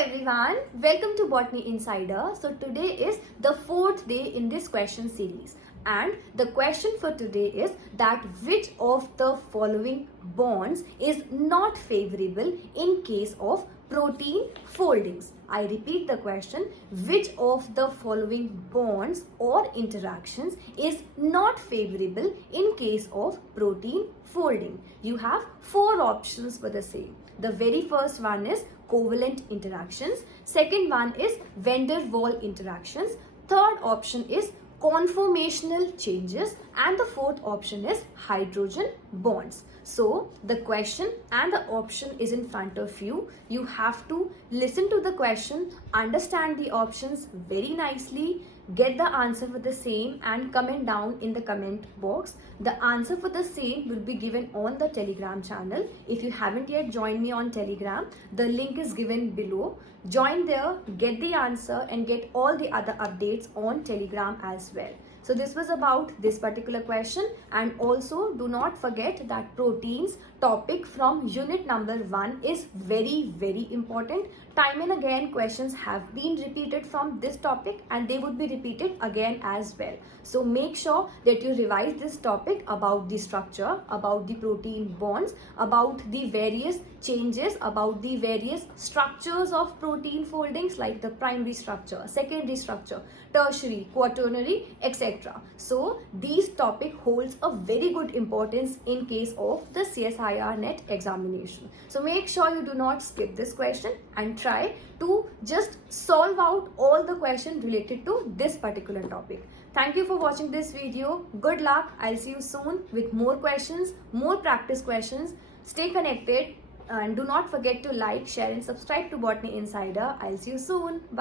everyone, welcome to Botany Insider. So today is the fourth day in this question series, and the question for today is that which of the following bonds is not favorable in case of protein foldings. I repeat the question, which of the following bonds or interactions is not favorable in case of protein folding? You have four options for the same. The very first one is covalent interactions, second one is van der Waals interactions, third option is conformational changes, and the fourth option is hydrogen bonds. So the question and the option is in front of you. You have to listen to the question, understand the options very nicely, get the answer for the same and comment down in the comment box. The answer for the same will be given on the Telegram channel. If you haven't yet joined me on Telegram, the link is given below. Join there, get the answer and get all the other updates on Telegram as well. So this was about this particular question, and also do not forget that proteins topic from unit number 1 is very important. Time and again questions have been repeated from this topic and they would be repeated again as well. So make sure that you revise this topic about the structure, about the protein bonds, about the various changes, about the various structures of protein foldings like the primary structure, secondary structure, tertiary, quaternary, etc. So these topic holds a very good importance in case of the CSIR NET examination. So make sure you do not skip this question and try to just solve out all the questions related to this particular topic. Thank you for watching this video. Good luck. I'll see you soon with more questions, more practice questions. Stay connected and do not forget to like, share and subscribe to Botany Insider. I'll see you soon. Bye.